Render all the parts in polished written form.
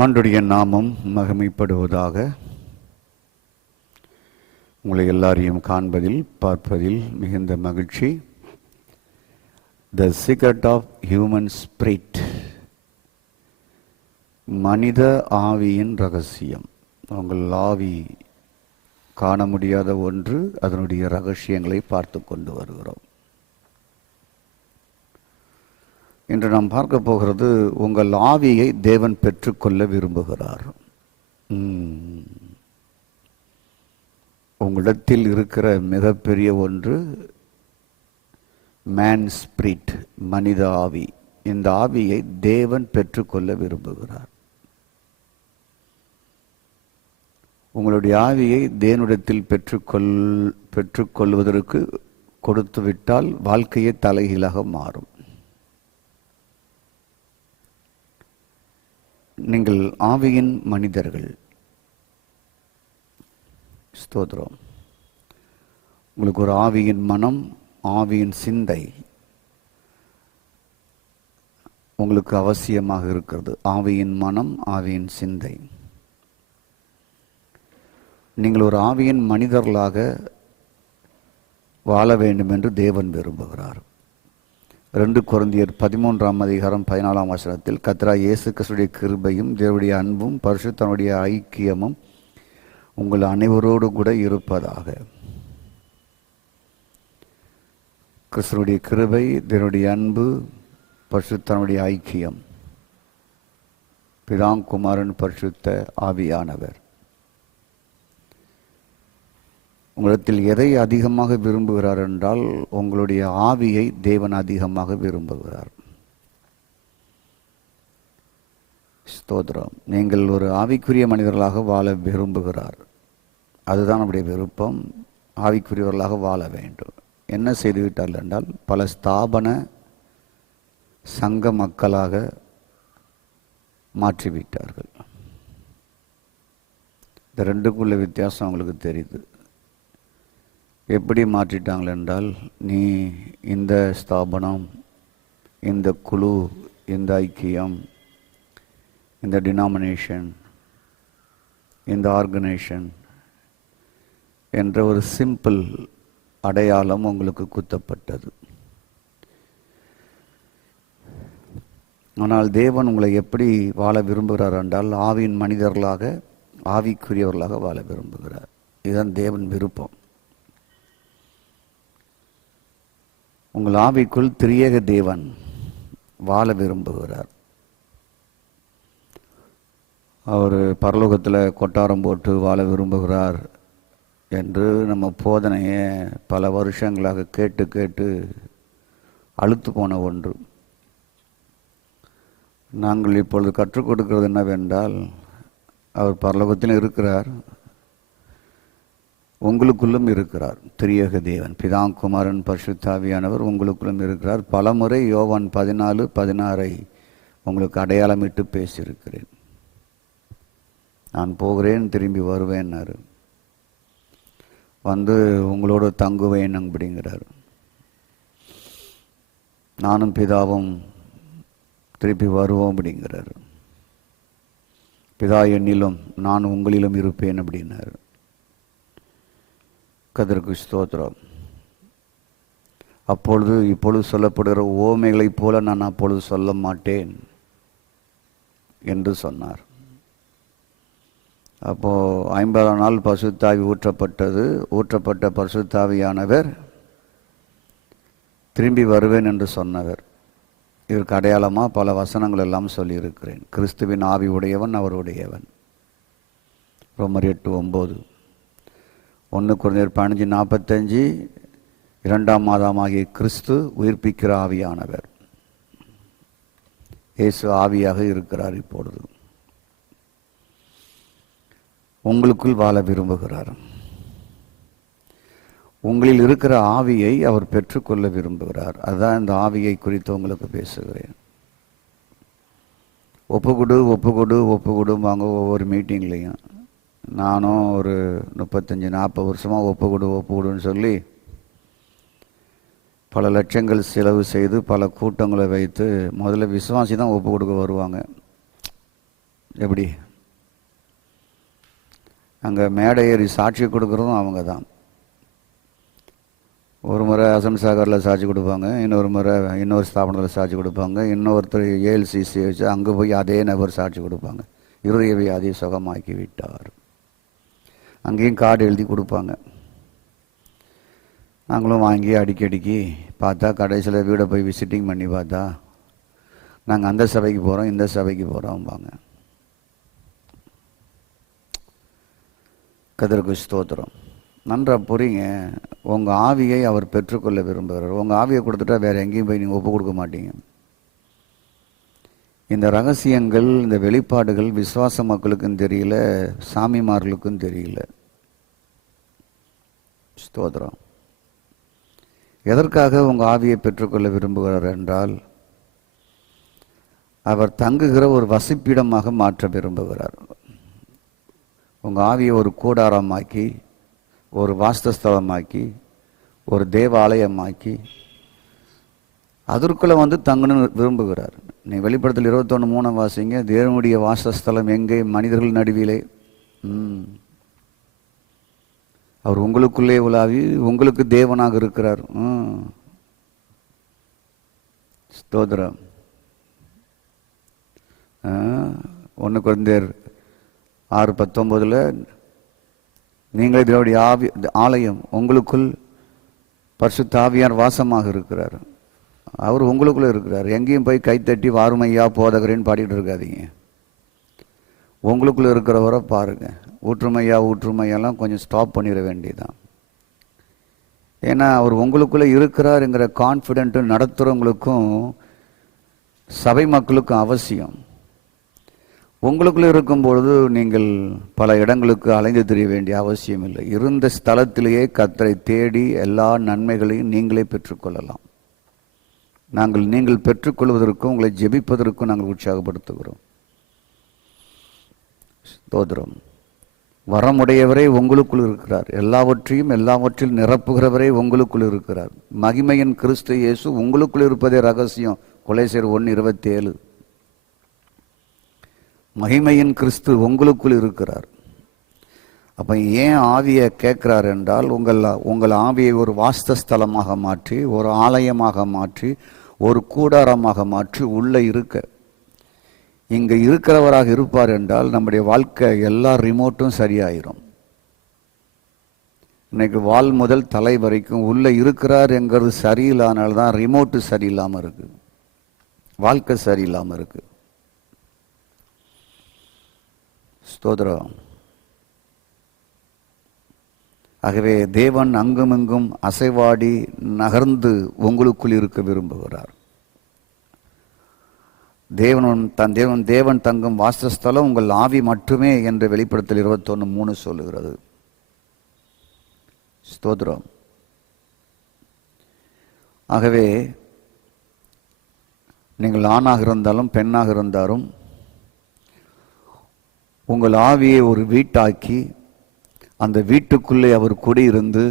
ஆண்டுடைய நாமம் மகிமைப்படுவதாக. உங்களை எல்லாரையும் காண்பதில் பார்ப்பதில் மிகுந்த மகிழ்ச்சி. The secret of human spirit, மனித ஆவியின் ரகசியம். உங்கள் ஆவி காண முடியாத ஒன்று, அதனுடைய ரகசியங்களை பார்த்து கொண்டு வருகிறோம். இன்று நாம் பார்க்க போகிறது, உங்கள் ஆவியை தேவன் பெற்றுக்கொள்ள விரும்புகிறார். உங்களிடத்தில் இருக்கிற மிகப்பெரிய ஒன்று மேன் ஸ்பிரிட், மனித ஆவி. இந்த ஆவியை தேவன் பெற்றுக்கொள்ள விரும்புகிறார். உங்களுடைய ஆவியை தேவனிடத்தில் பெற்றுக்கொள்வதற்கு கொடுத்துவிட்டால் வாழ்க்கையே தலைகீழாக மாறும். நீங்கள் ஆவியின் மனிதர்கள். ஸ்தோத்திரம். உங்களுக்கு ஒரு ஆவியின் மனம், ஆவியின் சிந்தை உங்களுக்கு அவசியமாக இருக்கிறது. ஆவியின் மனம், ஆவியின் சிந்தை. நீங்கள் ஒரு ஆவியின் மனிதர்களாக வாழ வேண்டும் என்று தேவன் விரும்புகிறார். 2 கொரிந்தியர் 13:14 கர்த்தராகிய இயேசு கிறிஸ்துவின் கிருபையும் தேவனுடைய அன்பும் பரிசுத்தனுடைய ஐக்கியமும் உங்கள் அனைவரோடு கூட இருப்பதாக. கிறிஸ்துவின் கிருபை, தேவனுடைய அன்பு, பரிசுத்தனுடைய ஐக்கியம், பிதா குமாரன் பரிசுத்த ஆவியானவர் உங்களிடத்தில் எதை அதிகமாக விரும்புகிறார் என்றால், உங்களுடைய ஆவியை தேவன் அதிகமாக விரும்புகிறார். ஸ்தோத்திரம். நீங்கள் ஒரு ஆவிக்குரிய மனிதர்களாக வாழ விரும்புகிறார். அதுதான் நம்முடைய விருப்பம். ஆவிக்குரியவர்களாக வாழ வேண்டும். என்ன செய்துவிட்டார்கள் என்றால், பல ஸ்தாபன சங்க மக்களாக மாற்றிவிட்டார்கள். இந்த ரெண்டுக்குள்ள வித்தியாசம் உங்களுக்கு தெரியுது. எப்படி மாற்றிட்டாங்கள் என்றால், நீ இந்த ஸ்தாபனம், இந்த குழு, இந்த ஐக்கியம், இந்த டினாமினேஷன், இந்த ஆர்கனைசேஷன் என்ற ஒரு சிம்பிள் அடையாளம் உங்களுக்கு குத்தப்பட்டது. ஆனால் தேவன் உங்களை எப்படி வாழ விரும்புகிறார் என்றால், ஆவியின் மனிதர்களாக, ஆவிக்குரியவர்களாக வாழ விரும்புகிறார். இதுதான் தேவன் விருப்பம். உங்கள் ஆவிக்குள் திரியேக தேவன் வாழ விரும்புகிறார். அவர் பரலோகத்தில் கொட்டாரம் போட்டு வாழ விரும்புகிறார் என்று நம்ம போதனையை பல வருஷங்களாக கேட்டு கேட்டு அழுத்து போன ஒன்று. நாங்கள் இப்பொழுது கற்றுக் கொடுக்கிறது என்னவென்றால், அவர் பரலோகத்தில் இருக்கிறார், உங்களுக்குள்ளும் இருக்கிறார். திரியேக தேவன், பிதா குமாரன் பரிசுத்த ஆவியானவர் உங்களுக்குள்ளும் இருக்கிறார். பலமுறை யோவான் 14:16 உங்களுக்கு அடையாளமிட்டு பேசியிருக்கிறேன். நான் போகிறேன், திரும்பி வருவேன்னாரு. வந்து உங்களோடு தங்குவேன் அப்படிங்கிறார். நானும் பிதாவும் திருப்பி வருவோம் அப்படிங்கிறார். பிதா என்னிலும் நான் உங்களிலும் இருப்பேன் அப்படின்னாரு. கர்த்தருக்கு ஸ்தோத்திரம். இப்பொழுது சொல்லப்படுகிற ஓமைகளைப் போல நான் அப்பொழுது சொல்ல மாட்டேன் என்று சொன்னார். அப்போ 50ஆம் நாள் பரிசுத்தாவி ஊற்றப்பட்ட பரிசுத்தாவியானவர் திரும்பி வருவேன் என்று சொன்னவர். இதற்கு அடையாளமாக பல வசனங்கள் எல்லாம் சொல்லியிருக்கிறேன். கிறிஸ்துவின் ஆவி உடையவன் அவருடையவன். ரோமர் 8:9, 1 கொரிந்தியர் 15:45, 2ஆம் மாதமாகிய கிறிஸ்து உயிர்ப்பிக்கிற ஆவியானவர். இயேசு ஆவியாக இருக்கிறார். இப்பொழுது உங்களுக்குள் வாழ விரும்புகிறார். உங்களில் இருக்கிற ஆவியை அவர் பெற்றுக்கொள்ள விரும்புகிறார். அதுதான் இந்த ஆவியை குறித்து உங்களுக்கு பேசுகிறேன். ஒப்புக்கொடுவாங்க ஒவ்வொரு மீட்டிங்லேயும். நானும் ஒரு 35-40 வருஷமாக ஒப்புக்கொடுன்னு சொல்லி பல லட்சங்கள் செலவு செய்து பல கூட்டங்களை வைத்து, முதல்ல விசுவாசி தான் ஒப்பு கொடுக்க வருவாங்க. எப்படி? அங்கே மேடை ஏறி சாட்சி கொடுக்குறதும் அவங்க தான். ஒரு முறை அசம் சாகரில் சாட்சி கொடுப்பாங்க, இன்னொரு முறை இன்னொரு ஸ்தாபனத்தில் சாட்சி கொடுப்பாங்க, இன்னொருத்தர் ஏஎல்சிசி வச்சு அங்கே போய் அதே நபர் சாட்சி கொடுப்பாங்க. இருதய வியாதியை சுகமாக்கி விட்டார். அங்கேயும் கார்டு எழுதி கொடுப்பாங்க. நாங்களும் வாங்கி அடிக்கடிக்கு பார்த்தா கடைசியில் வீடை போய் விசிட்டிங் பண்ணி பார்த்தா நாங்கள் அந்த சபைக்கு போகிறோம் இந்த சபைக்கு போகிறோம்பாங்க. கர்த்தருக்கு ஸ்தோத்திரம். நன்றாக புரியுங்க. உங்கள் ஆவியை அவர் பெற்றுக்கொள்ள விரும்புகிறார். உங்கள் ஆவியை கொடுத்துட்டா வேறு எங்கேயும் போய் நீங்கள் ஒப்பு கொடுக்க மாட்டீங்க. இந்த ரகசியங்கள், இந்த வெளிப்பாடுகள் விசுவாச மக்களுக்கும் தெரியல, சாமிமார்களுக்கும் தெரியல. ஸ்தோத்திரம். எதற்காக உங்கள் ஆவியை பெற்றுக்கொள்ள விரும்புகிறார் என்றால், அவர் தங்குகிற ஒரு வசிப்பிடமாக மாற்ற விரும்புகிறார். உங்கள் ஆவியை ஒரு கூடாரமாக்கி, ஒரு வாஸ்தஸ்தலமாக்கி, ஒரு தேவாலயமாக்கி அதற்குள்ளே தங்கணும்னு விரும்புகிறார். நீ வெளிப்படுத்தல் 21:3 வாசிங்க. தேவனுடைய வாசஸ்தலம் எங்கே? மனிதர்கள் நடுவிலே. அவர் உங்களுக்குள்ளே உலாவி உங்களுக்கு தேவனாக இருக்கிறார். ஸ்தோத்திரம். 1 கொரிந்தியர் 6:19 நீங்களே தேவனுடைய ஆலயம், உங்களுக்குள் பரிசுத்த ஆவியார் வாசமாக இருக்கிறார். அவர் உங்களுக்குள்ளே இருக்கிறார். எங்கேயும் போய் கைத்தட்டி வாருமையா போதகரேன்னு பாடிட்டு இருக்காதீங்க. உங்களுக்குள்ளே இருக்கிறவரை பாருங்க. ஊற்றுமையெல்லாம் கொஞ்சம் ஸ்டாப் பண்ணிட வேண்டியதான். ஏன்னா அவர் உங்களுக்குள்ளே இருக்கிறாருங்கிற கான்ஃபிடென்ட்டு நடத்துகிறவங்களுக்கும் சபை மக்களுக்கும் அவசியம். உங்களுக்குள்ளே இருக்கும்பொழுது நீங்கள் பல இடங்களுக்கு அலைந்து திரிய வேண்டிய அவசியம் இல்லை. இருந்த ஸ்தலத்திலேயே கர்த்தரை தேடி எல்லா நன்மைகளையும் நீங்களே பெற்றுக்கொள்ளலாம். நீங்கள் பெற்றுக்கொள்வதற்கும் உங்களை ஜெபிப்பதற்கும் நாங்கள் உற்சாகப்படுத்துகிறோம். ஸ்தோத்திரம். வரமுடையவரே உங்களுக்குள் இருக்கிறார். எல்லாவற்றில் நிரப்புகிறவரே உங்களுக்குள் இருக்கிறார். மகிமையின் கிறிஸ்து இயேசு உங்களுக்குள் இருப்பதே ரகசியம். கொலைசீர் 1:27. மகிமையின் கிறிஸ்து உங்களுக்குள் இருக்கிறார். அப்போ ஏன் ஆவியை கேட்கிறார் என்றால், உங்கள் ஆவியை ஒரு வாஸ்தஸ்தலமாக மாற்றி, ஒரு ஆலயமாக மாற்றி, ஒரு கூடாரமாக மாற்றி உள்ளே இருக்க, இங்கே இருக்கிறவராக இருப்பார் என்றால் நம்முடைய வாழ்க்கை எல்லா ரிமோட்டும் சரியாயிரும். இன்னைக்கு வால் முதல் தலை வரைக்கும் உள்ளே இருக்கிறார் என்கிறது சரியில்லாதனால தான் ரிமோட்டு சரியில்லாமல் இருக்கு, வாழ்க்கை சரியில்லாமல் இருக்கு. ஸ்தோத்திரம். ஆகவே தேவன் அங்குமிங்கும் அசைவாடி நகர்ந்து உங்களுக்குள் இருக்க விரும்புகிறார். தேவன் தங்கும் வாசஸ்தலம் உங்கள் ஆவி மட்டுமே என்று வெளிப்படுத்தல் 21:3 சொல்லுகிறது. ஸ்தோத்திரம். ஆகவே நீங்கள் ஆணாக இருந்தாலும் பெண்ணாக இருந்தாலும் உங்கள் ஆவியை ஒரு வீட்டாக்கி அந்த வீட்டுக்குள்ளே அவர் குடியிருந்து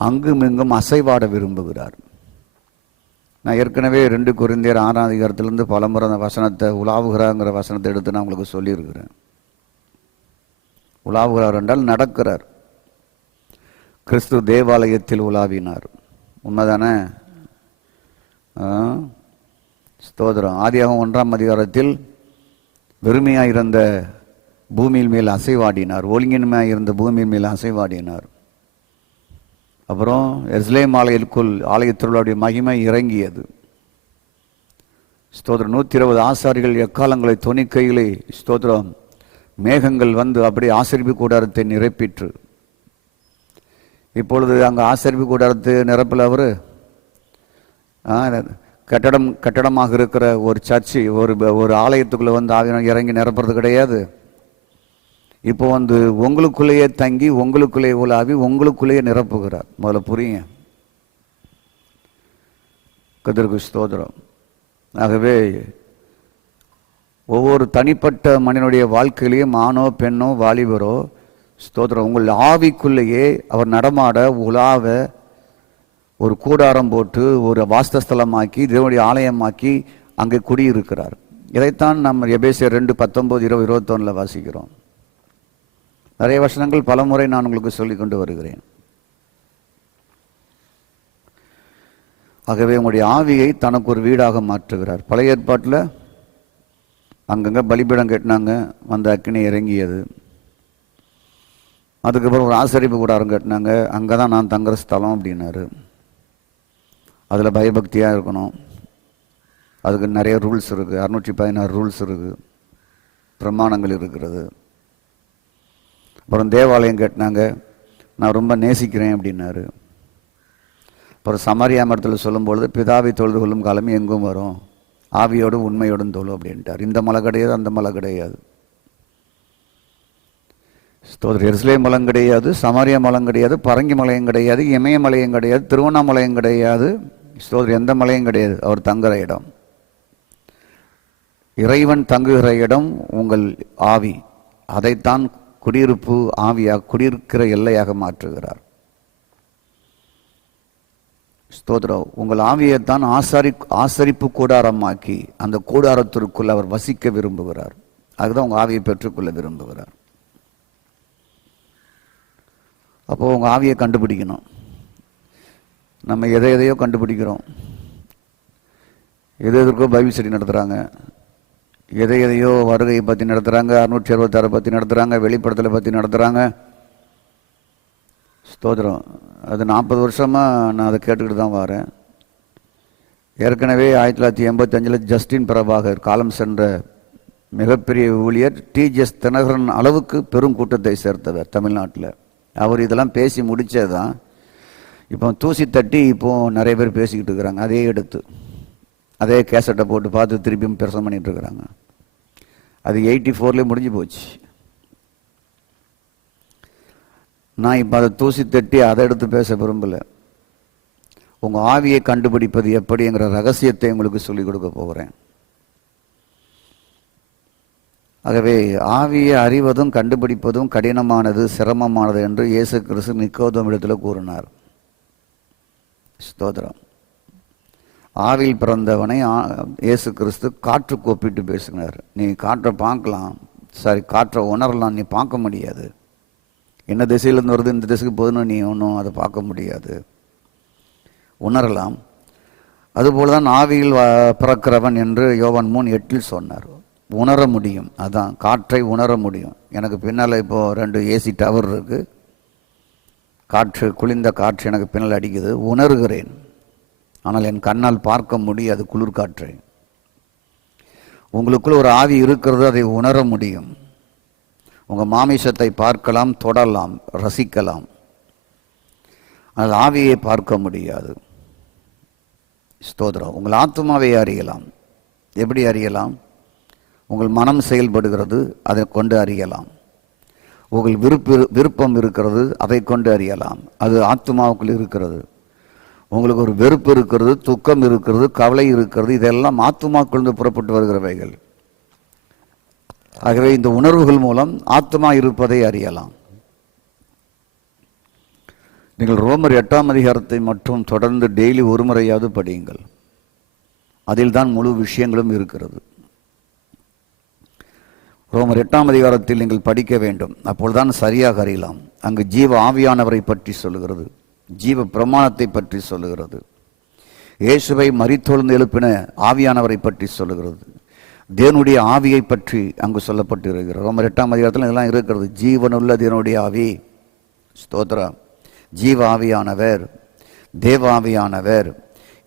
அங்குமிங்கும் அசைவாட விரும்புகிறார். நான் ஏற்கனவே 2 கொரிந்தியர் 6 பலமுறை அந்த வசனத்தை உலாவுகிறாங்கிற வசனத்தை எடுத்து நான் உங்களுக்கு சொல்லியிருக்கிறேன். உலாவுகிறார் என்றால் நடக்கிறார். கிறிஸ்து தேவாலயத்தில் உலாவினார். உண்மைதானே? ஸ்தோத்திரம். ஆதியாகமம் 1 வெறுமையாக இருந்த பூமியின் மேல் அசைவாடினார். ஒழுங்கின்மையாக இருந்த பூமியின் மேல் அசைவாடினார். அப்புறம் எருசலேம் ஆலயத்திலுடைய மகிமை இறங்கியது. ஸ்தோத்திரம். 120 ஆசாரிகள் எக்காலங்களை தொனிக்கையிலே ஸ்தோத்திரம் மேகங்கள் அப்படியே ஆசரிப்பு கூடாரத்தை நிரப்பிற்று. இப்பொழுது அங்கே ஆசரிப்பு கூடாரத்து நிரப்பில் அவர் கட்டடமாக இருக்கிற ஒரு சர்ச்சு, ஒரு ஆலயத்துக்குள்ளே ஆவியானவர் இறங்கி நிரப்புறது கிடையாது. இப்போ உங்களுக்குள்ளேயே தங்கி உங்களுக்குள்ளேயே உலாவி உங்களுக்குள்ளேயே நிரப்புகிறார். முதல்ல புரியுங்க. கர்த்தருக்கு ஸ்தோத்திரம். ஆகவே ஒவ்வொரு தனிப்பட்ட மனிதனுடைய வாழ்க்கையிலையும் ஆணோ பெண்ணோ வாலிபரோ ஸ்தோத்திரம் உங்கள் ஆவிக்குள்ளேயே அவர் நடமாட உலாவ ஒரு கூடாரம் போட்டு ஒரு வாஸ்தஸ்தலமாக்கி தேவனுடைய ஆலயமாக்கி அங்கே குடியிருக்கிறார். இதைத்தான் நம்ம எபேசியர் 2:19-20-21 வாசிக்கிறோம். நிறைய வசனங்கள் பல முறை நான் உங்களுக்கு சொல்லிக் கொண்டு வருகிறேன். ஆகவே உங்களுடைய ஆவியை தனக்கு ஒரு வீடாக மாற்றுகிறார். பழைய ஏற்பாட்டில் அங்கங்கே பலிபீடம் கட்டினாங்க, வந்த அக்கினி இறங்கியது. அதுக்கப்புறம் ஒரு ஆசரிப்பு கூடாரம் கட்டினாங்க, அங்கே தான் நான் தங்குற ஸ்தலம் அப்படின்னாரு. அதில் பயபக்தியாக இருக்கணும். அதுக்கு நிறைய ரூல்ஸ் இருக்குது, 616 ரூல்ஸ் இருக்குது, பிரமாணங்கள் இருக்கிறது. அப்புறம் தேவாலயம் கட்டினாங்க, நான் ரொம்ப நேசிக்கிறேன் அப்படின்னாரு. அப்புறம் சமாரியா மரத்தில் சொல்லும்பொழுது பிதாவை தொழுது கொள்ளும் காலமே எங்கும் வரும், ஆவியோடும் உண்மையோடும் தொழு அப்படின்ட்டார். இந்த மலை கிடையாது, அந்த மலை கிடையாது. எருசலேம் மலம் கிடையாது, சமாரியா மலம் கிடையாது, பரங்கி மலையும் கிடையாது, இமயமலையும் கிடையாது, திருவண்ணாமலையும் கிடையாது, எந்த மலையும் கிடையாது. அவர் தங்குற இடம், இறைவன் தங்குகிற இடம் உங்கள் ஆவி. அதைத்தான் குடியிருப்பு ஆவியாக, குடியிருக்கிற எல்லையாக மாற்றுகிறார். ஸ்தோத்திரம். உங்கள் ஆவியைத்தான் ஆசரிப்பு கூடாரமாக்கி அந்த கூடாரத்திற்குள் அவர் வசிக்க விரும்புகிறார். அதுதான் உங்கள் ஆவியை பெற்றுக்கொள்ள விரும்புகிறார். அப்போது உங்கள் ஆவியை கண்டுபிடிக்கணும். நம்ம எதையோ கண்டுபிடிக்கிறோம். எதற்கோ பைபிள் ஸ்டடி நடத்துகிறாங்க, எதையோ வருகையை பற்றி நடத்துகிறாங்க, 666 பற்றி நடத்துகிறாங்க, வெளிப்படத்தில் பற்றி நடத்துகிறாங்க. ஸ்தோத்திரம். அது 40 வருஷமாக நான் அதை கேட்டுக்கிட்டு தான் வரேன். ஏற்கனவே 1985 ஜஸ்டின் பிரபாகர், காலம் சென்ற மிகப்பெரிய ஊழியர், டிஜிஎஸ் தினகரன் அளவுக்கு பெரும் கூட்டத்தை சேர்த்தவர் தமிழ்நாட்டில். அவர் இதெல்லாம் பேசி முடித்தது தான். இப்போ தூசி தட்டி இப்போது நிறைய பேர் பேசிக்கிட்டு இருக்கிறாங்க. அதே எடுத்து அதே கேசட்டை போட்டு பார்த்து திருப்பியும் பிரசம் பண்ணிகிட்டு இருக்கிறாங்க. அது 84 முடிஞ்சு போச்சு. நான் இப்போ அதை தூசி தட்டி அதை எடுத்து பேச விரும்பலை. உங்கள் ஆவியை கண்டுபிடிப்பது எப்படிங்கிற ரகசியத்தை உங்களுக்கு சொல்லிக் கொடுக்க போகிறேன். ஆகவே ஆவியை அறிவதும் கண்டுபிடிப்பதும் கடினமானது, சிரமமானது என்று இயேசு கிறிஸ்து நிக்கோதேமிடத்தில் கூறினார். ஸ்தோத்திரம். ஆவியில் பிறந்தவனை இயேசு கிறிஸ்து காற்றுக்கு ஒப்பிட்டு பேசுகிறார். நீ காற்றை பார்க்கலாம், சரி காற்றை உணரலாம், நீ பார்க்க முடியாது. என்ன திசையிலேருந்து வருது, இந்த திசைக்கு போதுன்னு நீ ஒன்றும் அதை பார்க்க முடியாது, உணரலாம். அதுபோல தான் ஆவியில் பிறக்கிறவன் என்று யோவான் 3:8 சொன்னார். உணர முடியும். அதான் காற்றை உணர முடியும். எனக்கு பின்னால் இப்போது 2 ஏசி டவர் இருக்குது. காற்று, குளிர்ந்த காற்று எனக்கு பின்னால் அடிக்குது, உணர்கிறேன். ஆனால் என் கண்ணால் பார்க்க முடியாது குளிர்காற்றை. உங்களுக்குள் ஒரு ஆவி இருக்கிறது, அதை உணர முடியும். உங்கள் மாமிசத்தை பார்க்கலாம், தொடலாம், ரசிக்கலாம். ஆனால் ஆவியை பார்க்க முடியாது. ஸ்தோத்திரம். உங்கள் ஆத்மாவை அறியலாம். எப்படி அறியலாம்? உங்கள் மனம் செயல்படுகிறது, அதை கொண்டு அறியலாம். உங்கள் விருப்பம் இருக்கிறது, அதை கொண்டு அறியலாம். அது ஆத்மாவுக்குள் இருக்கிறது. உங்களுக்கு ஒரு வெறுப்பு இருக்கிறது, துக்கம் இருக்கிறது, கவலை இருக்கிறது, இதெல்லாம் ஆத்மாக்குள்ளிருந்து புறப்பட்டு வருகிறவைகள். ஆகவே இந்த உணர்வுகள் மூலம் ஆத்மா இருப்பதை அறியலாம். நீங்கள் ரோமர் 8ஆம் அதிகாரத்தை மட்டும் தொடர்ந்து டெய்லி ஒரு முறையாவது படியுங்கள். அதில் தான் முழு விஷயங்களும் இருக்கிறது. ரோமர் 8ஆம் அதிகாரத்தில் நீங்கள் படிக்க வேண்டும். அப்பொழுதுதான் சரியாக அறியலாம். அங்கு ஜீவ ஆவியானவரை பற்றி சொல்லுகிறது, ஜீவ பிரமாணத்தை பற்றி சொல்லுகிறது, இயேசுவை மரித்தொழுந்து எழுப்பின ஆவியானவரை பற்றி சொல்லுகிறது, தேவனுடைய ஆவியை பற்றி அங்கு சொல்லப்பட்டு இருக்கிறது. ரோமர் 8ஆம் அதிகாரத்தில் இதெல்லாம் இருக்கிறது. ஜீவனுள்ள தேவனுடைய ஆவி, ஸ்தோத்திரம், ஜீவ ஆவியானவர், தேவ ஆவியானவர்,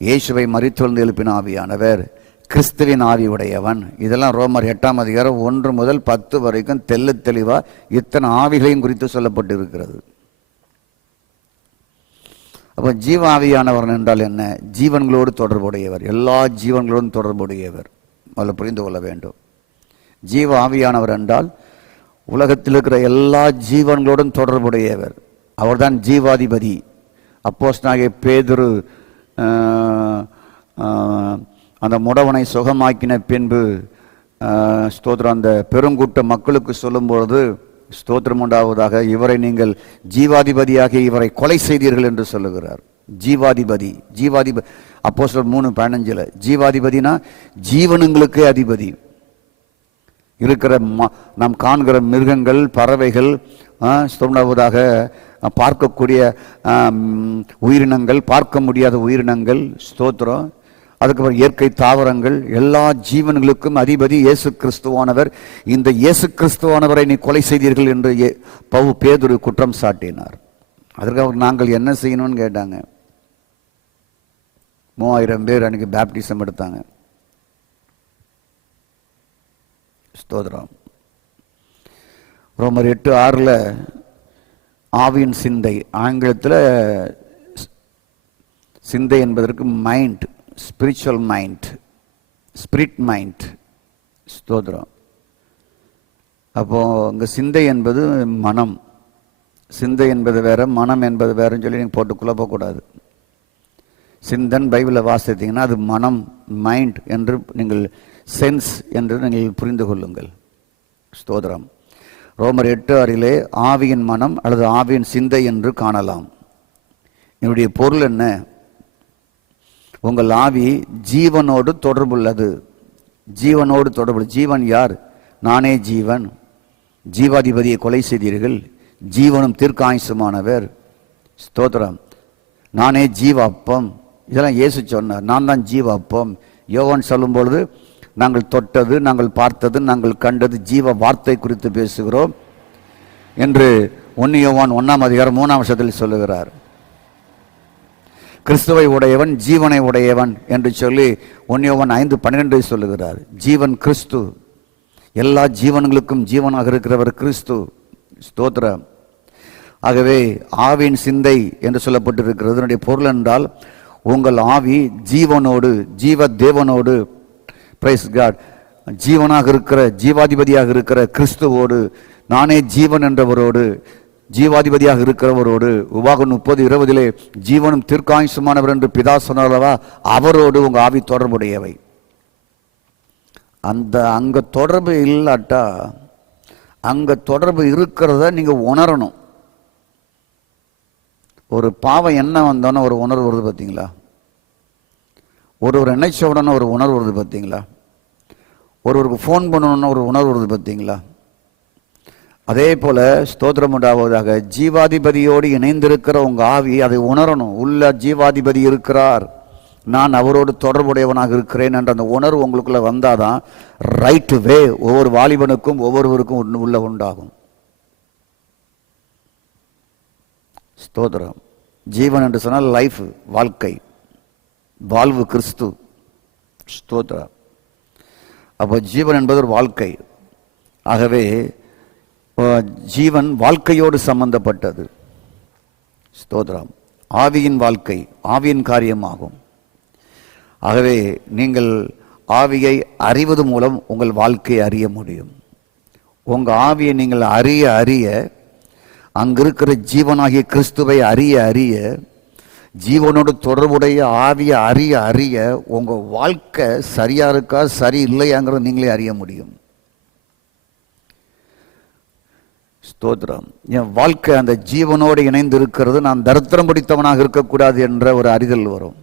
இயேசுவை மரித்தொழுந்து எழுப்பின ஆவியானவர், கிறிஸ்துவின் ஆவி உடையவன். இதெல்லாம் ரோமர் 8ஆம் அதிகாரம் 1 முதல் 10 வரைக்கும் தெல்ல தெளிவாக இத்தனை ஆவிகளையும் குறித்து சொல்லப்பட்டு இருக்கிறது. அப்போ ஜீவ ஆவியானவர் என்றால் என்ன? ஜீவன்களோடு தொடர்புடையவர், எல்லா ஜீவன்களோடும் தொடர்புடையவர். அதில் புரிந்து கொள்ள வேண்டும். ஜீவ ஆவியானவர் என்றால் உலகத்தில் இருக்கிற எல்லா ஜீவன்களோடும் தொடர்புடையவர். அவர்தான் ஜீவாதிபதி. அப்போஸ்தலனாகிய பேதுரு அந்த முடவனை சுகமாக்கின பின்பு ஸ்தோத்திரம் அந்த பெருங்கூட்ட மக்களுக்கு சொல்லும்பொழுது, ஸ்தோத்திரம் உண்டாவதாக, இவரை நீங்கள் ஜீவாதிபதியாக இவரை கொலை செய்தீர்கள் என்று சொல்லுகிறார். ஜீவாதிபதி, அப்போஸ்தலர் 3:15 ஜீவாதிபதினா ஜீவனுங்களுக்கே அதிபதி. இருக்கிற நாம் காண்கிற மிருகங்கள், பறவைகள், சொன்னதாக பார்க்கக்கூடிய உயிரினங்கள், பார்க்க முடியாத உயிரினங்கள், ஸ்தோத்திரம். அதுக்கப்புறம் இயற்கை தாவரங்கள், எல்லா ஜீவன்களுக்கும் அதிபதி இயேசு கிறிஸ்துவானவர். இந்த இயேசு கிறிஸ்துவானவரை நீ கொலை செய்தீர்கள் என்று பேதுரு குற்றம் சாட்டினார். அதற்காக நாங்கள் என்ன செய்யணும்னு கேட்டாங்க. 3000 பேர் அன்னைக்கு பேப்டிசம் எடுத்தாங்க. ஸ்தோத்திரம். ரோமர் 8:6 ஆவியின் சிந்தை, ஆங்கிலத்தில் சிந்தை என்பதற்கு mind, spiritual mind, spirit mind. ஸ்தோத்திரம். அப்போ இங்கே சிந்தை என்பது மனம். சிந்தை என்பது வேற, மனம் என்பது வேறன்னு சொல்லி நீங்கள் போட்டு குழப்பக்கூடாது. சிந்தன் பைபிளில் வாசித்தீங்கன்னா அது மனம், மைண்ட் என்று நீங்கள், சென்ஸ் என்று நீங்கள் புரிந்து கொள்ளுங்கள். ஸ்தோத்திரம். ரோமர் 8:6 ஆவியின் மனம் அல்லது ஆவியின் சிந்தை என்று காணலாம். என்னுடைய பொருள் என்ன? உங்கள் ஆவி ஜீவனோடு தொடர்புள்ளது. ஜீவனோடு தொடர்பு. ஜீவன் யார்? நானே ஜீவன். ஜீவாதிபதியை கொலை செய்தீர்கள், ஜீவனும் தீர்க்காயுசுமானவர். ஸ்தோத்திரம். நானே ஜீவ அப்பம். இதெல்லாம் இயேசு சொன்னார். நான் தான் ஜீவ அப்பம். யோவான் சொல்லும் பொழுது நாங்கள் தொட்டது, நாங்கள் பார்த்தது, நாங்கள் கண்டது ஜீவ வார்த்தை குறித்து பேசுகிறோம் என்று 1 யோவான் 1:3 சொல்லுகிறார். கிறிஸ்துவை உடையவன் ஜீவனை உடையவன் என்று சொல்லி 1 யோவான் 5:12 சொல்லுகிறார். ஜீவன் கிறிஸ்து. எல்லா ஜீவன்களுக்கும் ஜீவனாக இருக்கிறவர் கிறிஸ்து. ஸ்தோத்திரம். ஆகவே ஆவியின் சிந்தை என்று சொல்லப்பட்டிருக்கிறது. இதனுடைய பொருள் என்றால் உங்கள் ஆவி ஜீவனோடு, ஜீவ தேவனோடு, பிரைஸ் காட், ஜீவனாக இருக்கிற, ஜீவாதிபதியாக இருக்கிற கிறிஸ்துவோடு, நானே ஜீவன் என்றவரோடு, ஜீவாதிபதியாக இருக்கிறவரோடு, உபாகம் 30:20 ஜீவனும் தீர்க்காயுசுமானவர் என்று பிதா சொன்னாரவா, அவரோடு உங்க ஆவி தொடர்புடையவை. அங்க தொடர்பு இல்லாட்டா, அங்க தொடர்பு இருக்கிறத நீங்க உணரணும். ஒரு பாவம் என்ன வந்தோன்னா ஒரு உணர்வு வருது பார்த்தீங்களா? ஒருவர் நினைச்ச உடனே ஒரு உணர்வு வருது பார்த்தீங்களா? ஒருவருக்கு ஃபோன் பண்ணணும்னா ஒரு உணர்வு வருது பார்த்தீங்களா? அதே போல ஸ்தோத்திரம் உண்டாவதாக ஜீவாதிபதியோடு இணைந்திருக்கிற உங்க ஆவி அதை உணரணும். உள்ள ஜீவாதிபதி இருக்கிறார், நான் அவரோடு தொடர்புடையவனாக இருக்கிறேன் என்ற அந்த உணர்வு உங்களுக்குள்ள வந்தாதான் ரைட் வே ஒவ்வொரு வாலிபனுக்கும் ஒவ்வொருவருக்கும் உள்ள உண்டாகும். ஸ்தோத்திரம். ஜீவன் என்று சொன்னால் லைஃப், வாழ்க்கை, வாழ்வு கிறிஸ்து. ஸ்தோத்திரம். அப்போ ஜீவன் என்பது ஒரு வாழ்க்கை. ஆகவே ஜீவன் வாழ்க்கையோடு சம்பந்தப்பட்டது. ஸ்தோத்திரம். ஆவியின் வாழ்க்கை, ஆவியின் காரியமாகும். ஆகவே நீங்கள் ஆவியை அறிவது மூலம் உங்கள் வாழ்க்கையை அறிய முடியும். உங்கள் ஆவியை நீங்கள் அறிய அறிய, அங்கிருக்கிற ஜீவனாகிய கிறிஸ்துவை அறிய அறிய, ஜீவனோடு தொடர்புடைய ஆவியை அறிய அறிய உங்க வாழ்க்கை சரியா இருக்கா சரி இல்லையாங்கிறத நீங்களே அறிய முடியும். ஸ்தோத்திரம். என் வாழ்க்கை அந்த ஜீவனோடு இணைந்து இருக்கிறது, நான் தரித்திரம் பிடித்தவனாக இருக்கக்கூடாது என்ற ஒரு அறிதல் வரும்.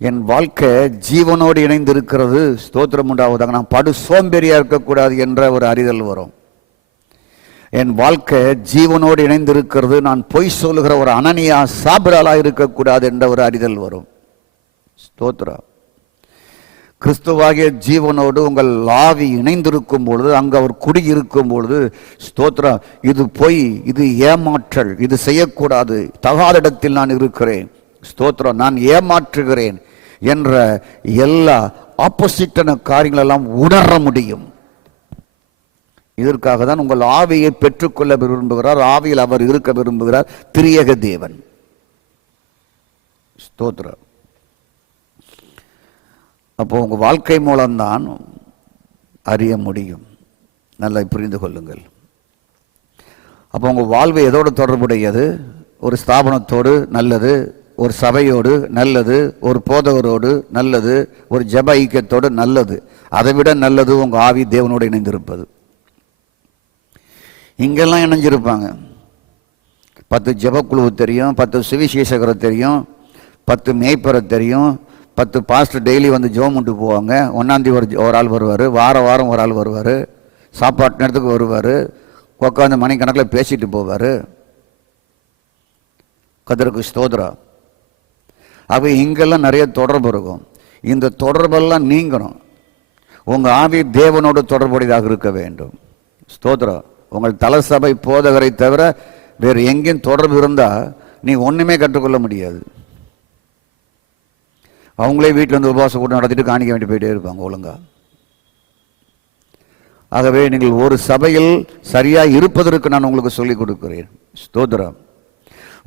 என் வாழ்க்கை ஜீவனோடு இணைந்து இருக்கிறது, ஸ்தோத்திரம் உண்டாவதாக, நான் படு சோம்பேறியா இருக்கக்கூடாது என்ற ஒரு அறிதல் வரும். என் வாழ்க்கை ஜீவனோடு இணைந்திருக்கிறது, நான் பொய் சொல்லுகிற ஒரு அனனியா சாபிராலா இருக்கக்கூடாது என்ற ஒரு அறிதல் வரும். ஸ்தோத்திரம். கிறிஸ்துவாகிய ஜீவனோடு உங்கள் ஆவி இணைந்திருக்கும் பொழுது, அங்கு அவர் குடியிருக்கும் பொழுது, ஸ்தோத்திரம், இது பொய், இது ஏமாற்றல், இது செய்யக்கூடாது, தகாத இடத்தில் நான் இருக்கிறேன், ஸ்தோத்திரம், நான் ஏமாற்றுகிறேன் என்ற எல்லா ஆப்போசிட்டான காரியங்கள் எல்லாம் உணர முடியும். இதற்காக தான் உங்கள் ஆவியை பெற்றுக்கொள்ள விரும்புகிறார். ஆவியில் அவர் இருக்க விரும்புகிறார் திரியேக தேவன். ஸ்தோத்திரம். அப்போ உங்க வாழ்க்கை மூலம்தான் அறிய முடியும். நல்லா புரிந்து கொள்ளுங்கள். அப்போ உங்க வாழ்வு எதோடு தொடர்புடையது? ஒரு ஸ்தாபனத்தோடு நல்லது, ஒரு சபையோடு நல்லது, ஒரு போதகரோடு நல்லது, ஒரு ஜெப ஐக்கியத்தோடு நல்லது. அதை விட நல்லது உங்க ஆவி தேவனோடு இணைந்திருப்பது. இங்கெல்லாம் இணைஞ்சிருப்பாங்க. 10 ஜெபக்குழு தெரியும், 10 சுவிசேஷகரை தெரியும், 10 மேய்ப்பரை தெரியும், 10 பாஸ்டர் டெய்லி வந்து ஜோமுன்ட்டு போவாங்க. 1ஆம் தேதி ஒரு ஆள் வருவார், வாரம் ஒரு ஆள் வருவார், சாப்பாட்டு நேரத்துக்கு வருவார், உட்காந்து மணிக்கணக்கில் பேசிட்டு போவார். கர்த்தருக்கு ஸ்தோத்திரம். அப்போ இங்கெல்லாம் நிறைய தொடர்பு இருக்கும். இந்த தொடர்பெல்லாம் நீங்கணும். உங்கள் ஆவி தேவனோடு தொடர்புடையதாக இருக்க வேண்டும். ஸ்தோத்திரம். உங்கள் தலசபை போதகரை தவிர வேறு எங்கேயும் தொடர்பு இருந்தால் நீ ஒன்றுமே கற்றுக்கொள்ள முடியாது. அவங்களே வீட்டில் வந்து உபவாச கூட்டம் நடத்திட்டு காணிக்க வேண்டி போயிட்டே இருப்பாங்க ஒழுங்கா. ஆகவே நீங்கள் ஒரு சபையில் சரியாக இருப்பதற்கு நான் உங்களுக்கு சொல்லிக் கொடுக்கிறேன். ஸ்தோத்திரம்.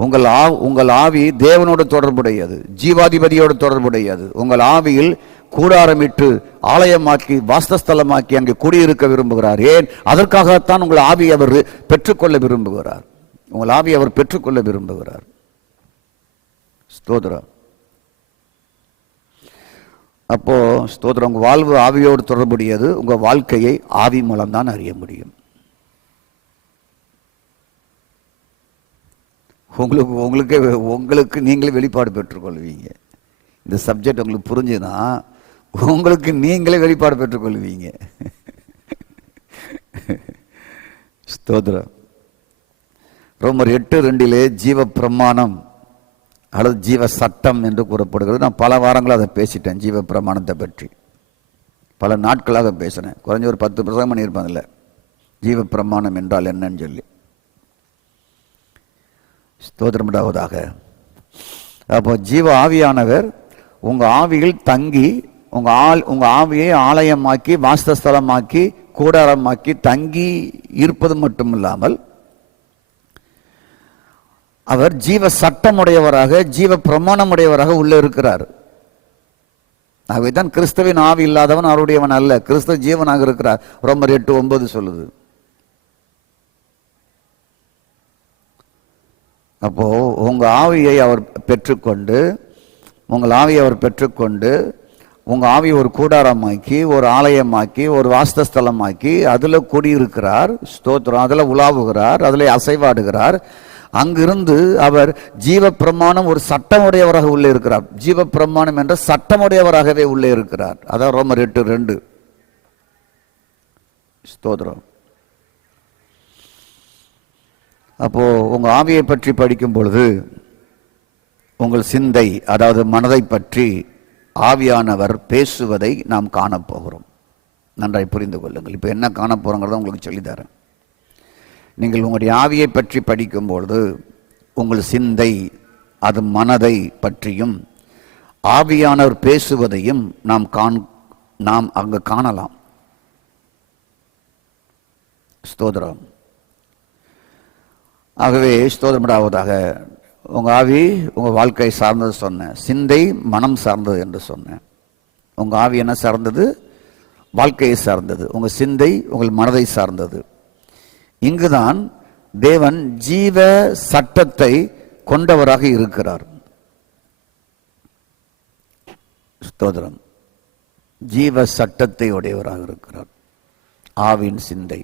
உங்கள் ஆவி தேவனோடு தொடர்புடையது, ஜீவாதிபதியோடு தொடர்புடையது. உங்கள் ஆவியில் கூடாரமிட்டு ஆலயமாக்கி வாஸ்தலமாக்கி அங்கே குடியிருக்க விரும்புகிறார். ஏன்? அதற்காகத்தான் உங்கள் ஆவி அவர் பெற்றுக்கொள்ள விரும்புகிறார். உங்கள் ஆவி அவர் பெற்றுக்கொள்ள விரும்புகிறார். ஸ்தோத்திரம். அப்போ ஸ்தோத்திரம். உங்கள் வாழ்வு ஆவியோடு தொடர்புடையது. உங்கள் வாழ்க்கையை ஆவி மூலம்தான் அறிய முடியும். உங்களுக்கு நீங்களே வெளிப்பாடு பெற்றுக்கொள்வீங்க. இந்த சப்ஜெக்ட் உங்களுக்கு புரிஞ்சுன்னா உங்களுக்கு நீங்களே வெளிப்பாடு பெற்றுக்கொள்வீங்க. ஸ்தோத்திரம். ரோமர் 8:2 ஜீவ பிரமாணம் அல்லது ஜீவ சட்டம் என்று கூறப்படுகிறது. நான் பல வாரங்களாக அதை பேசிட்டேன். ஜீவ பிரமாணத்தை பற்றி பல நாட்களாக பேசினேன். குறைஞ்ச ஒரு 10 பிரசங்கம் பண்ணியிருப்பாங்கல்ல, ஜீவ பிரமாணம் என்றால் என்னன்னு சொல்லி. ஸ்தோத்திரமுண்டாவதாக. அப்போ ஜீவ ஆவியானவர் உங்கள் ஆவியில் தங்கி உங்கள் ஆவியை ஆலயமாக்கி வாஸ்தலமாக்கி கூடாரமாக்கி தங்கி இருப்பது மட்டுமில்லாமல் அவர் ஜீவ சட்டமுடையவராக ஜீவ பிரமாணமுடையவராக உள்ள இருக்கிறார். ஆகவே தான் கிறிஸ்துவின் ஆவி இல்லாதவன் அவருடையவன் அல்ல. கிறிஸ்துவ ஜீவனாக இருக்கிறார். ரோமர் 8:9 சொல்லுது. அப்போ உங்கள் ஆவியை அவர் பெற்றுக்கொண்டு உங்கள் ஆவியை ஒரு கூடாரமாக்கி ஒரு ஆலயமாக்கி ஒரு வாஸ்தலமாக்கி அதில் குடியிருக்கிறார். ஸ்தோத்திரம். அதில் உலாவுகிறார், அதில் அசைவாடுகிறார். அங்கிருந்து அவர் ஜீவ பிரமாணம் ஒரு சட்டமுடையவராக உள்ளே இருக்கிறார். ஜீவ பிரமாணம் என்ற சட்டமுடையவராகவே உள்ளே இருக்கிறார். அதான் ரோமர் 8:2. ஸ்தோத்திரம். அப்போ உங்க ஆவியை பற்றி படிக்கும் பொழுது உங்கள் சிந்தை, அதாவது மனதை பற்றி ஆவியானவர் பேசுவதை நாம் காணப்போகிறோம். நன்றாய் புரிந்து கொள்ளுங்கள். இப்போ என்ன காணப்போகிறோங்கிறத உங்களுக்கு சொல்லித்தரேன். நீங்கள் உங்களுடைய ஆவியை பற்றி படிக்கும்பொழுது உங்கள் சிந்தை, அது மனதை பற்றியும் ஆவியானவர் பேசுவதையும் நாம் அங்கு காணலாம். ஸ்தோத்திரம். ஆகவே ஸ்தோத்திரமிடாவதாக. உங்கள் ஆவி உங்கள் வாழ்க்கை சார்ந்தது சொன்னேன், சிந்தை மனம் சார்ந்தது என்று சொன்னேன். உங்கள் ஆவி என்ன சார்ந்தது? வாழ்க்கையை சார்ந்தது. உங்கள் சிந்தை உங்கள் மனதை சார்ந்தது. இங்குதான் தேவன் ஜீவ சட்டத்தை கொண்டவராக இருக்கிறார். ஸ்தோத்திரம். ஜீவ சட்டத்தை உடையவராக இருக்கிறார். ஆவின் சிந்தை.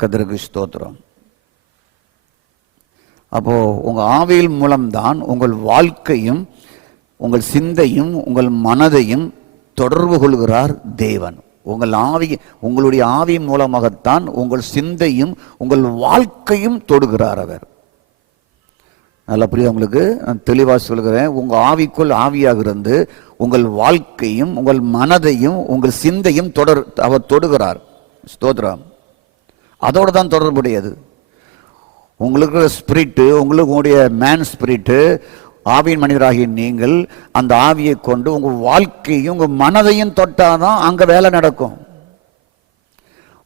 கர்த்தருக்கு ஸ்தோத்திரம். அப்போ உங்க ஆவியின் மூலம்தான் உங்கள் வாழ்க்கையும் உங்கள் சிந்தையும் உங்கள் மனதையும் தொடர்பு கொள்கிறார் தேவன். உங்களுடைய ஆவி மூலமாகத்தான் உங்கள் சிந்தையும் உங்கள் வாழ்க்கையும் தொடுகிறார் அவர். நல்ல புரியுது உங்களுக்கு? நான் தெளிவாக சொல்கிறேன். உங்க ஆவிக்குள் ஆவியாக இருந்து உங்கள் வாழ்க்கையும் உங்கள் மனதையும் உங்கள் சிந்தையும் அவர் தொடுகிறார். ஸ்தோத்திரம். அதோடு தான் தொடர்புடையது. உங்களுக்கு ஸ்பிரிட்டு, உங்களுடைய மேன் ஸ்பிரிட்டு, ஆவியின் மனிதராகிய நீங்கள் அந்த ஆவியை கொண்டு உங்கள் வாழ்க்கையும் உங்கள் மனதையும் தொட்டாதான் அங்கே வேலை நடக்கும்.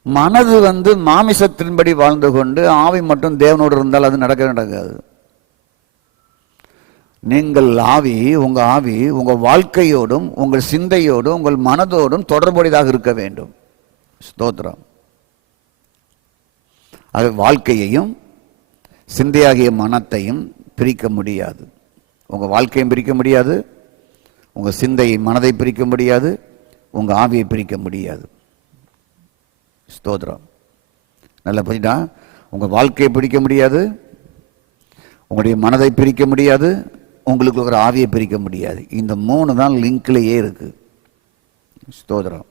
மனது மாமிசத்தின்படி வாழ்ந்து கொண்டு ஆவி மட்டும் தேவனோடு இருந்தால் அது நடக்காது. நீங்கள் உங்கள் ஆவி உங்கள் வாழ்க்கையோடும் உங்கள் சிந்தையோடும் உங்கள் மனதோடும் தொடர்புடையதாக இருக்க வேண்டும். ஸ்தோத்திரம். அது வாழ்க்கையையும் சிந்தையாகிய மனத்தையும் பிரிக்க முடியாது. உங்கள் வாழ்க்கையும் பிரிக்க முடியாது, உங்கள் சிந்தையை மனதை பிரிக்க முடியாது, உங்கள் ஆவியை பிரிக்க முடியாது. ஸ்தோத்திரம். நல்லா புரியுதா? உங்கள் வாழ்க்கையை பிரிக்க முடியாது, உங்களுடைய மனதை பிரிக்க முடியாது, உங்களுக்கு ஒரு ஆவியை பிரிக்க முடியாது. இந்த 3 தான் லிங்க்லேயே இருக்கு. ஸ்தோத்திரம்.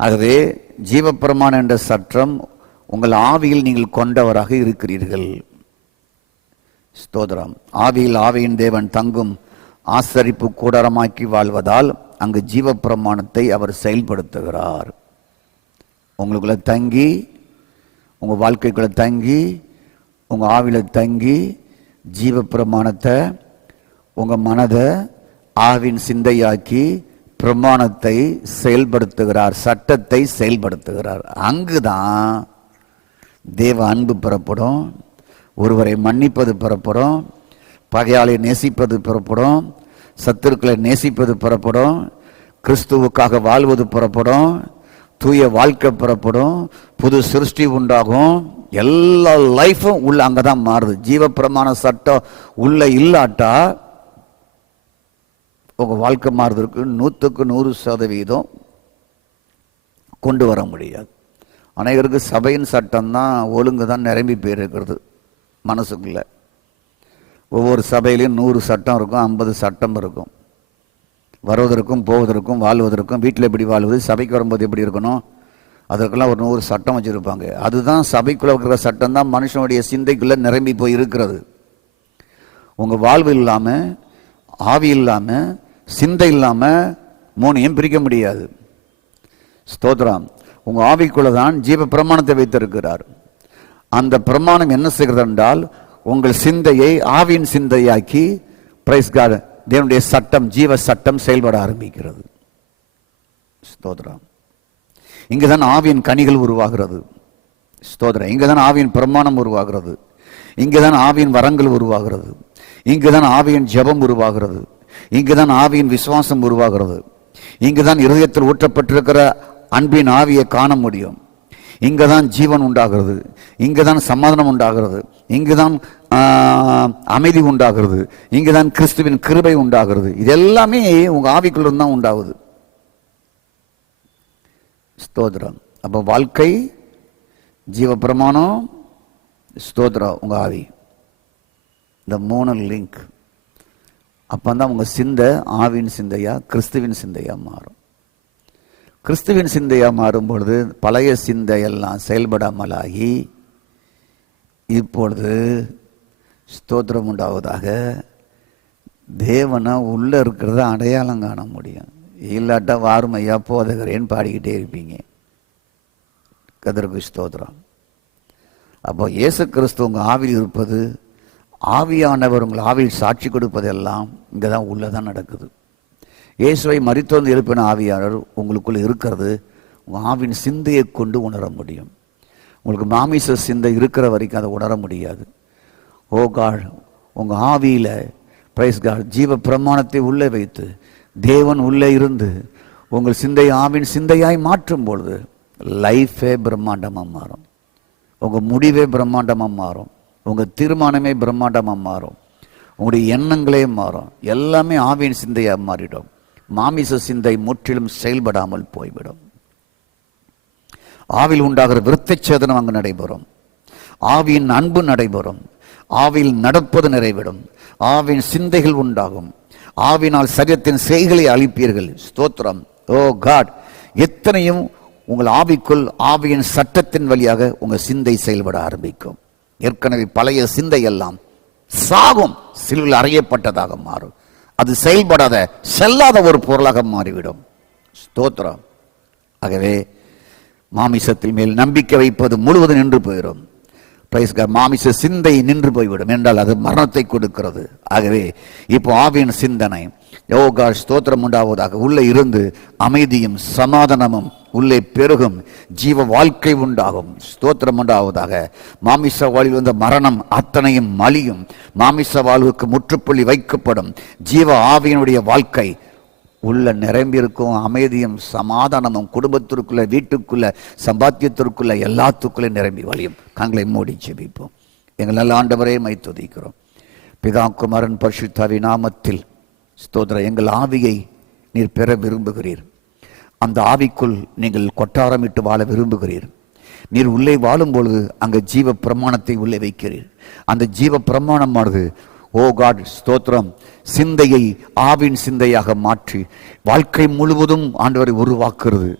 ஆகவே ஜீவப்பிரமாணம் என்ற சட்டம் உங்கள் ஆவியில் நீங்கள் கொண்டவராக இருக்கிறீர்கள். ஸ்தோத்திரம். ஆவியில் ஆவியின் தேவன் தங்கும் ஆசரிப்பு கூடாரமாக்கி வாழ்வதால் அங்கு ஜீவப்பிரமாணத்தை அவர் செயல்படுத்துகிறார். உங்களுக்குள்ள தங்கி, உங்கள் வாழ்க்கைக்குள்ள தங்கி, உங்கள் ஆவியில் தங்கி ஜீவப்பிரமாணத்தை உங்கள் மனதை ஆவின் சிந்தையாக்கி பிரமாணத்தை செயல்படுத்துகிறார், சட்டத்தை செயல்படுத்துகிறார். அங்குதான் தேவ அன்பு பெறப்படும், ஒருவரை மன்னிப்பது பெறப்படும், பகையாளை நேசிப்பது பெறப்படும், சத்துருக்களை நேசிப்பது பெறப்படும், கிறிஸ்துவுக்காக வாழ்வது பெறப்படும், தூய வாழ்க்கை பெறப்படும், புது சிருஷ்டி உண்டாகும். எல்லா லைஃபும் உள்ள அங்கதான் மாறுது. ஜீவப்பிரமாண சட்டம் உள்ள இல்லாட்டா உங்க வாழ்க்கை மாறுவதற்கு 100% கொண்டு வர முடியாது. அனைவருக்கு சபையின் சட்டம் தான், ஒழுங்கு தான் நிரம்பி போயிருக்கிறது மனசுக்குள்ள. ஒவ்வொரு சபையிலையும் 100 சட்டம் இருக்கும், 50 சட்டம் இருக்கும். வருவதற்கும் போவதற்கும் வாழ்வதற்கும், வீட்டில் எப்படி வாழ்வது, சபைக்கு வரும்போது எப்படி இருக்கணும், அதற்கெல்லாம் ஒரு 100 சட்டம் வச்சுருப்பாங்க. அதுதான் சபைக்குள்ளே இருக்கிற சட்டம் தான் மனுஷனுடைய சிந்தைக்குள்ளே நிரம்பி போய் இருக்கிறது. உங்கள் வாழ்வு இல்லாமல், ஆவி இல்லாமல், சிந்தை இல்லாமல் 3ஐயும் பிரிக்க முடியாது. ஸ்தோத்திரம். உங்கள் ஆவிக்குள்ளே தான் ஜீவ பிரமாணத்தை வைத்திருக்கிறார். அந்த பிரமாணம் என்ன செய்கிறது என்றால் உங்கள் சிந்தையை ஆவியின் சிந்தையாக்கி, பிரைஸ் காட், தேவனுடைய சட்டம், ஜீவ சட்டம் செயல்பட ஆரம்பிக்கிறது. ஸ்தோத்திரம். இங்குதான் ஆவியின் கனிகள் உருவாகிறது. ஸ்தோத்திரம். இங்குதான் ஆவியின் பிரமாணம் உருவாகிறது. இங்குதான் ஆவியின் வரங்கள் உருவாகிறது. இங்குதான் ஆவியின் ஜெபம் உருவாகிறது. இங்குதான் ஆவியின் விசுவாசம் உருவாகிறது. இங்குதான் இருதயத்தில் ஊற்றப்பட்டிருக்கிற அன்பின் ஆவியை காண முடியும். இங்குதான் ஜீவன் உண்டாகிறது. இங்குதான் சமாதானம் உண்டாகிறது. இங்குதான் அமைதி உண்டாகிறது. இங்குதான் கிறிஸ்துவின் கிருபை உண்டாகிறது. இது எல்லாமே உங்க ஆவிக்குள்ள தான் உண்டாகுது. ஸ்தோத்திரம். அப்ப வாழ்க்கை, ஜீவ பிரமாணம், ஸ்தோத்திரம், உங்க ஆவி, இந்த 3 லிங்க். அப்பந்தான் உங்க சிந்தை ஆவின் சிந்தையா கிறிஸ்துவின் சிந்தையா மாறும். கிறிஸ்துவின் சிந்தையா மாறும் பொழுது பழைய சிந்தையெல்லாம் செயல்படாமலாகி இப்பொழுது ஸ்தோத்திரம் உண்டாவதாக தேவனை உள்ள இருக்கிறத அடையாளம் காண முடியும். இல்லாட்டா வாருமையா போதகரேன்னு பாடிக்கிட்டே இருப்பீங்க. கர்த்தருக்கு ஸ்தோத்திரம். அப்போ இயேசு கிறிஸ்து உங்க ஆவியில் இருப்பது, ஆவியானவர் உங்கள் ஆவியில் சாட்சி கொடுப்பதெல்லாம் இங்கே தான் உள்ளதான் நடக்குது. இயேசுவை மரித்தோர்ந்து எழுப்பின ஆவியானவர் உங்களுக்குள்ள இருக்கிறது உங்கள் ஆவின் சிந்தையை கொண்டு உணர முடியும். உங்களுக்கு மாமிச சிந்தை இருக்கிற வரைக்கும் அதை உணர முடியாது. ஓ காட், உங்கள் ஆவியில் பிரைஸ் காட் ஜீவ பிரமாணத்தை உள்ளே வைத்து தேவன் உள்ளே இருந்து உங்கள் சிந்தை ஆவின் சிந்தையாய் மாற்றும் பொழுது லைஃபே பிரம்மாண்டமாக மாறும். உங்கள் முடிவே பிரம்மாண்டமாக மாறும். உங்கள் தீர்மானமே பிரம்மாண்டமாக மாறும். உங்களுடைய எண்ணங்களே மாறும். எல்லாமே ஆவியின் சிந்தையாக மாறிடும். மாமிச சிந்தை முற்றிலும் செயல்படாமல் போய்விடும். ஆவியில் உண்டாகிற விருத்தச்சேதனம் அங்கு நடைபெறும். ஆவியின் அன்பு நடைபெறும். ஆவியில் நடப்பது நிறைவிடும். ஆவியின் சிந்தைகள் உண்டாகும். ஆவினால் சரீரத்தின் செய்களை அளிப்பீர்கள். ஸ்தோத்திரம். ஓ காட், எத்தனையும் உங்கள் ஆவிக்குள் ஆவியின் சட்டத்தின் வழியாக உங்கள் சிந்தை செயல்பட ஆரம்பிக்கும். ஏற்கனவே பழைய சிந்தை எல்லாம் சாகும், சிலுவையில் அறையப்பட்டதாக மாறும். அது செயல்படாத செல்லாத ஒரு பொருளாக மாறிவிடும். ஸ்தோத்திரம். ஆகவே மாமிசத்தில் மேல் நம்பிக்கை வைப்பது முழுவதும் நின்று போயிடும். மாமிச சிந்தை நின்று போய்விடும் என்றால் அது மரணத்தை கொடுக்கிறது. ஆகவே இப்போ ஆவியின் சிந்தனை, யோகா ஸ்தோத்திரம் உண்டாவதாக உள்ளே இருந்து அமைதியும் சமாதானமும் உள்ளே பெருகும். ஜீவ வாழ்க்கை உண்டாகும். ஸ்தோத்திரம் உண்டாவதாக. மாமிச வாழ்வில் வந்த மரணம் அத்தனையும் மலியும். மாமிச வாழ்வுக்கு முற்றுப்புள்ளி வைக்கப்படும். ஜீவ ஆவியினுடைய வாழ்க்கை உள்ள நிரம்பியிருக்கும். அமைதியும் சமாதானமும் குடும்பத்திற்குள்ள, வீட்டுக்குள்ள, சம்பாத்தியத்திற்குள்ள, எல்லாத்துக்குள்ளே நிரம்பி வழியும். கண்களை மூடி ஜெபிப்போம். எங்கள் நல்ல ஆண்டவரே மை துதிக்கிறோம். பிதா குமாரன் பரிசுத்தாவி நாமத்தில் ஸ்தோத்திரம். எங்கள் ஆவியை நீர் பெற விரும்புகிறீர். அந்த ஆவிக்குள் நீங்கள் கொட்டாரமிட்டு வாழ விரும்புகிறீர். நீர் உள்ளே வாழும் பொழுது அங்கே ஜீவ பிரமாணத்தை உள்ளே வைக்கிறீர். அந்த ஜீவ பிரமாணமானது ஓ காட் ஸ்தோத்திரம், சிந்தையை ஆவின் சிந்தையாக மாற்றி வாழ்க்கை முழுவதும் ஆண்டவரை உருவாக்குறது.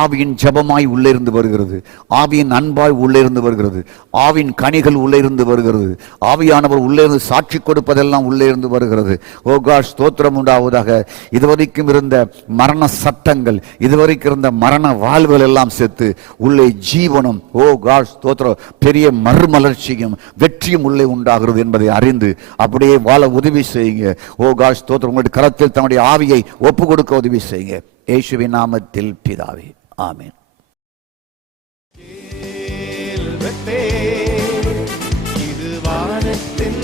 ஆவியின் ஜபமாய் உள்ளே இருந்து வருகிறது, ஆவியின் அன்பாய் உள்ளே இருந்து வருகிறது, ஆவியின் கனிகள் உள்ளே இருந்து வருகிறது, ஆவியானவர் உள்ளே இருந்து சாட்சி கொடுப்பதெல்லாம் உள்ளே இருந்து வருகிறது. ஓ காட் ஸ்தோத்திரம் உண்டாவதாக. இதுவரைக்கும் இருந்த மரண சட்டங்கள், இதுவரைக்கும் இருந்த மரண வாழ்வுகள் எல்லாம் சேர்த்து உள்ளே ஜீவனும், ஓ காட் ஸ்தோத்திரம், பெரிய மறுமலர்ச்சியும் வெற்றியும் உள்ளே உண்டாகிறது என்பதை அறிந்து அப்படியே வாழ உதவி செய்யுங்க. ஓ காட் ஸ்தோத்திரம், உங்களுடைய கரத்தில் தன்னுடைய ஆவியை ஒப்பு கொடுக்க உதவி செய்யுங்க. இயேசுவின் நாமத்தில் பிதாவே, ஆமென். இது வானத்தின்